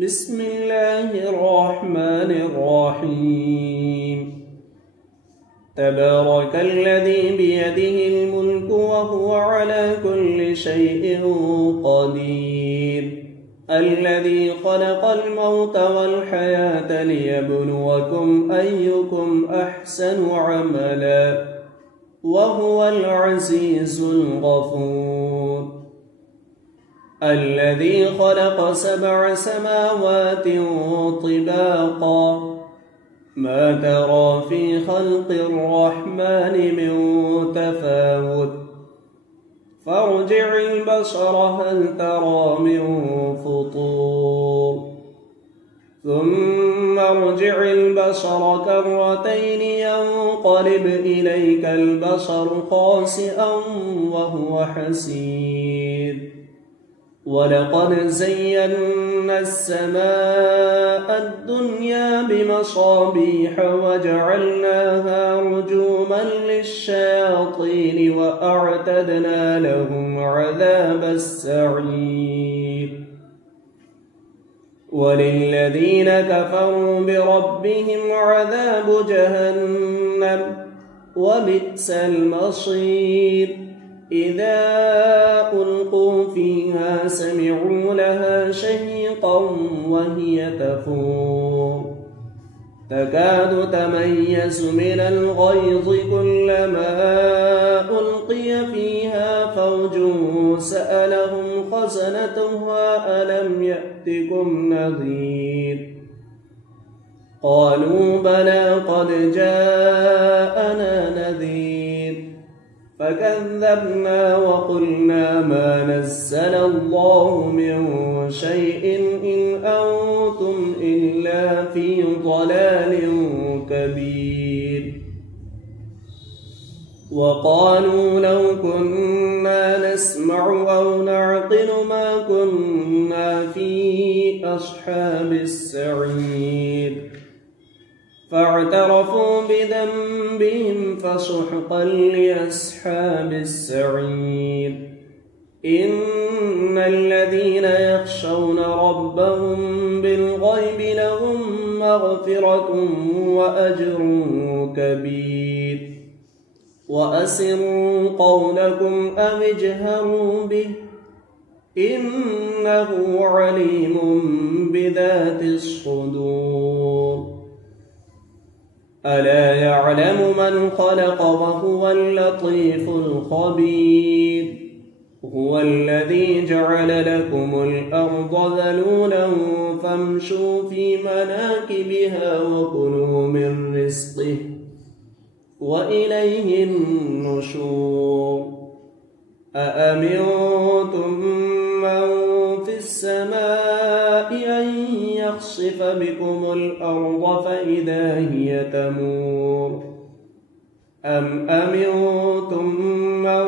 بسم الله الرحمن الرحيم تبارك الذي بيده الملك وهو على كل شيء قدير الذي خلق الموت والحياة ليبلوكم أيكم أحسن عملا وهو العزيز الغفور الذي خلق 7 سماوات طباقا ما ترى في خلق الرحمن من تفاوت فارجع البصر هل ترى من فطور ثم ارجع البصر كرتين ينقلب إليك البصر خاسئا وهو حسير ولقد زينا السماء الدنيا بمصابيح وجعلناها رجوما للشياطين وأعتدنا لهم عذاب السعير وللذين كفروا بربهم عذاب جهنم وبئس المصير إذا ألقوا فيها سمعوا لها شهيقا وهي تفور تكاد تميز من الغيظ كلما ألقي فيها فوج سألهم خزنتها ألم يأتكم نذير قالوا بلى قد جاءنا نذير فكذبنا وقلنا ما نزل الله من شيء إن أنتم إلا في ضلال كبير وقالوا لو كنا نسمع أو نعقل ما كنا في أصحاب السعير فاعترفوا بذنبهم فسحقا لأصحاب السعير إن الذين يخشون ربهم بالغيب لهم مغفرة وأجر كبير وأسروا قولكم أو اجهروا به إنه عليم بذات الصدور ألا يعلم من خلق وهو اللطيف الخبير هو الذي جعل لكم الأرض ذلولا فامشوا في مناكبها وكلوا من رزقه وإليه النشور أأمنتم من في السماء أن يخسف بكم الأرض فإذا هي تمور أم أمنتم من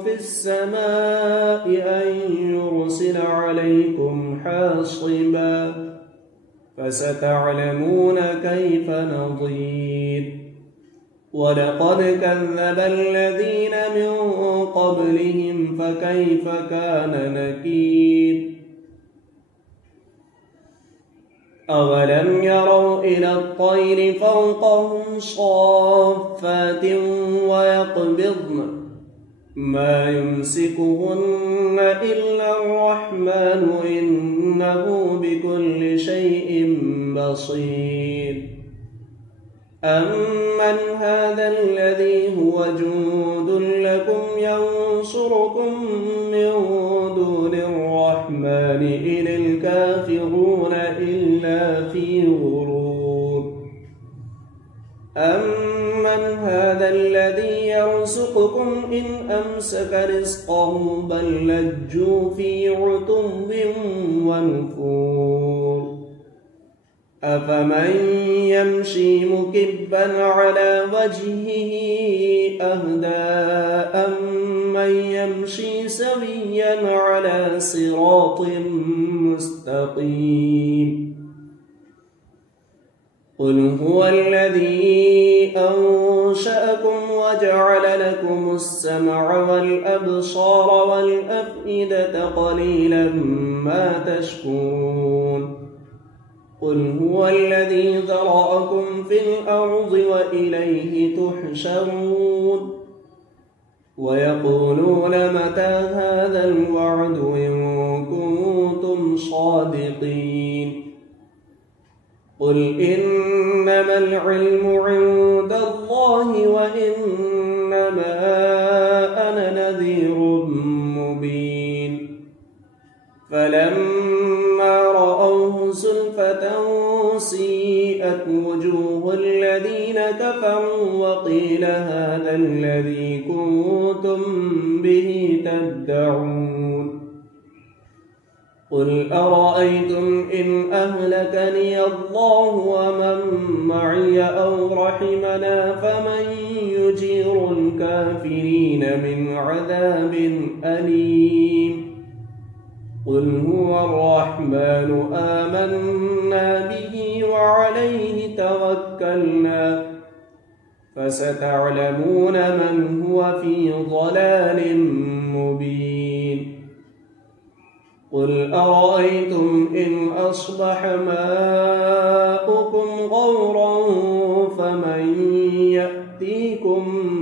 في السماء أن يرسل عليكم حاصبا فستعلمون كيف نظير ولقد كذب الذين من قبلهم فكيف كان نكير أولم يروا إلى الطير فوقهم صافات ويقبضن ما يمسكهن إلا الرحمن إنه بكل شيء بصير أمن هذا الذي هو جند لكم ينصركم من دون الرحمن إن الكافرون إلا في غرور أمن هذا الذي يرزقكم إن أمسك رزقه بل لجوا في عتو ونفور أفمن يمشي مكبا على وجهه أهدى أمن يمشي سويا على صراط مستقيم قل هو الذي أنشأكم وجعل لكم السمع والأبصار والأفئدة قليلا ما تشكرون هو الذي ذرأكم في الأرض وإليه تحشرون ويقولون متى هذا الوعد إن كنتم صادقين قل إنما العلم عند الله وإنما أنا نذير مبين فلما رأوه زلفة سيئت وجوه الذين كفروا وقيل هذا الذي كنتم به تدعون قل أرأيتم إن أهلكني الله ومن معي أو رحمنا فمن يجير الكافرين من عذاب أليم قل هو الرحمن آمنا به وعليه توكلنا فستعلمون من هو في ضلال مبين قل أرأيتم إن أصبح ماؤكم غورا فمن يأتيكم